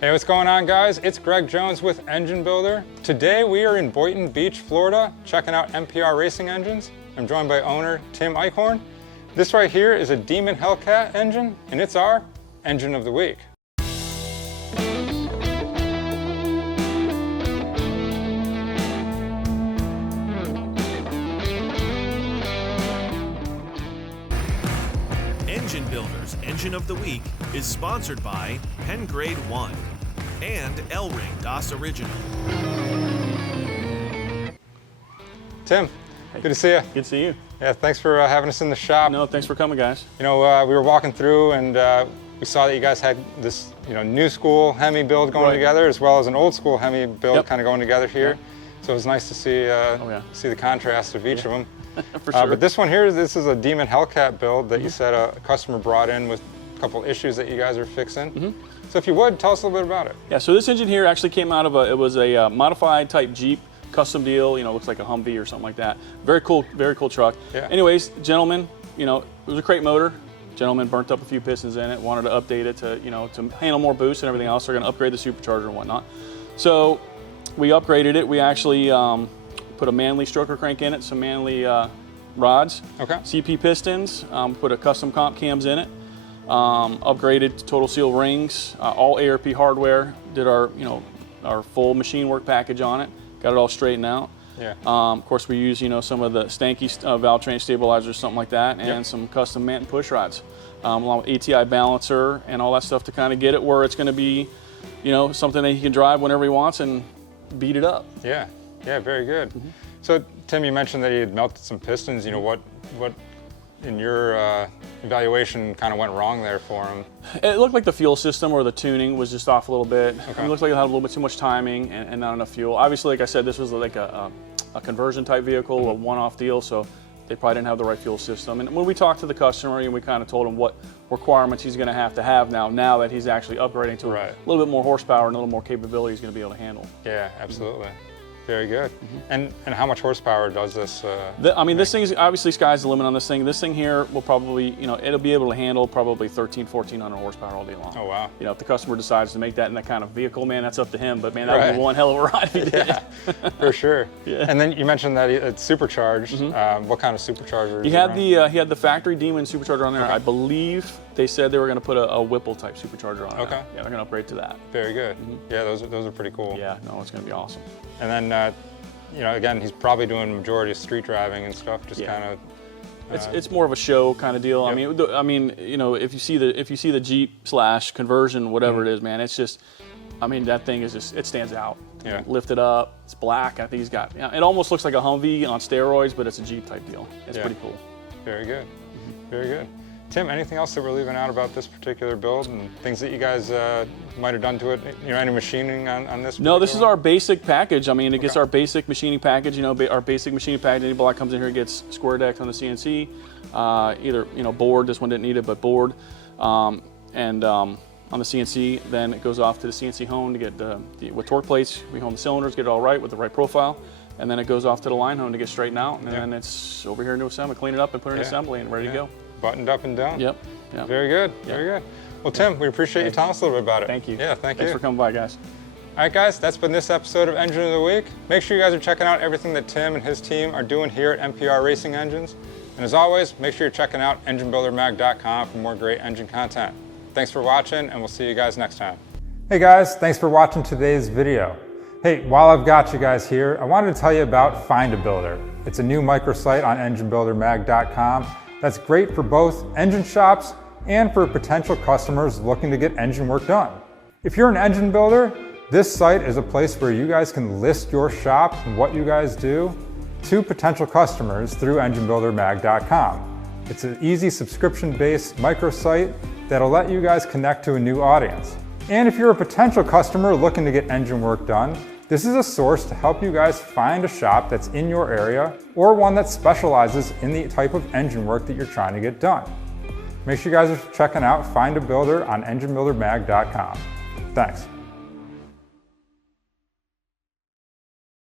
Hey, what's going on, guys? It's Greg Jones with Engine Builder. Today we are in Boyton Beach, Florida, checking out MPR Racing Engines. I'm joined by owner Tim Eichorn. This right here is a Demon Hellcat engine, and it's our Engine of the Week. Engine Builder's Engine of the Week is sponsored by Pengrade 1 and L-Ring DOS Original. Tim, good to see you. Good to see you. Yeah, thanks for having us in the shop. No, thanks for coming, guys. You know, we were walking through and we saw that you guys had this, new school Hemi build going together, as well as an old school Hemi build kind of going together here. Yeah. So it was nice to see see the contrast of each of them. For sure. But this one here, this is a Demon Hellcat build that you said a customer brought in with a couple issues that you guys are fixing. So if you would, tell us a little bit about it. Yeah, so this engine here actually came out of it was a modified type Jeep custom deal, looks like a Humvee or something like that. Very cool truck. Yeah. Anyways, gentleman, it was a crate motor. Gentleman burnt up a few pistons in it, wanted to update it to, to handle more boost and everything else. They're gonna upgrade the supercharger and whatnot. So we upgraded it. We actually put a manly stroker crank in it, some manly rods, CP pistons, put a custom comp cams in it, upgraded total seal rings, all ARP hardware, did our full machine work package on it, got it all straightened out. Yeah. Of course we use some of the stanky valve train stabilizers, something like that, and some custom mant and push rods, along with ATI balancer and all that stuff to kind of get it where it's going to be something that he can drive whenever he wants and beat it up. Yeah, very good. So Tim, you mentioned that he had melted some pistons. What in your evaluation kind of went wrong there for him? It looked like the fuel system or the tuning was just off a little bit. It looked like it had a little bit too much timing and not enough fuel. Obviously, like I said, this was like a conversion type vehicle, a one-off deal, so they probably didn't have the right fuel system. And when we talked to the customer, and we kind of told him what requirements he's going to have now that he's actually upgrading to a little bit more horsepower and a little more capability he's going to be able to handle. Yeah, absolutely. Very good. And how much horsepower does this? This thing is obviously sky's the limit on this thing. This thing here will probably, it'll be able to handle probably 1,400 horsepower all day long. Oh wow. If the customer decides to make that in that kind of vehicle, man, that's up to him. But man, that would be one hell of a ride if he did. Yeah, for sure. Yeah. And then you mentioned that it's supercharged. What kind of supercharger? He had the factory Demon supercharger on there. I believe they said they were going to put a Whipple type supercharger on it. Yeah, they're going to upgrade to that. Very good. Yeah, those are pretty cool. Yeah, no, it's going to be awesome. And then, again, he's probably doing majority of street driving and stuff. Just kind of. It's more of a show kind of deal. Yep. If you see the Jeep / conversion, whatever it is, man, it's just, that thing is just, it stands out. Yeah. Lifted up, it's black. I think he's got. It almost looks like a Humvee on steroids, but it's a Jeep type deal. It's pretty cool. Very good. Very good. Tim, anything else that we're leaving out about this particular build and things that you guys might have done to it? Any machining on this? No, this is our basic package. It gets our basic machining package. Our basic machining package. Any block comes in here gets square decked on the CNC, either board. This one didn't need it, but board, and on the CNC. Then it goes off to the CNC hone to get with torque plates. We hone the cylinders, get it all right with the right profile, and then it goes off to the line hone to get straightened out, and then it's over here into assembly, clean it up, and put it in assembly, and ready to go. Buttoned up and down. Yep. Very good. Very good. Well, Tim, we appreciate you telling us a little bit about it. Thank you. Yeah, Thanks for coming by, guys. All right, guys, that's been this episode of Engine of the Week. Make sure you guys are checking out everything that Tim and his team are doing here at MPR Racing Engines. And as always, make sure you're checking out enginebuildermag.com for more great engine content. Thanks for watching, and we'll see you guys next time. Hey guys, thanks for watching today's video. Hey, while I've got you guys here, I wanted to tell you about Find a Builder. It's a new microsite on enginebuildermag.com that's great for both engine shops and for potential customers looking to get engine work done. If you're an engine builder, this site is a place where you guys can list your shop and what you guys do to potential customers through enginebuildermag.com. It's an easy subscription-based microsite that'll let you guys connect to a new audience. And if you're a potential customer looking to get engine work done, this is a source to help you guys find a shop that's in your area or one that specializes in the type of engine work that you're trying to get done. Make sure you guys are checking out Find a Builder on enginebuildermag.com. Thanks.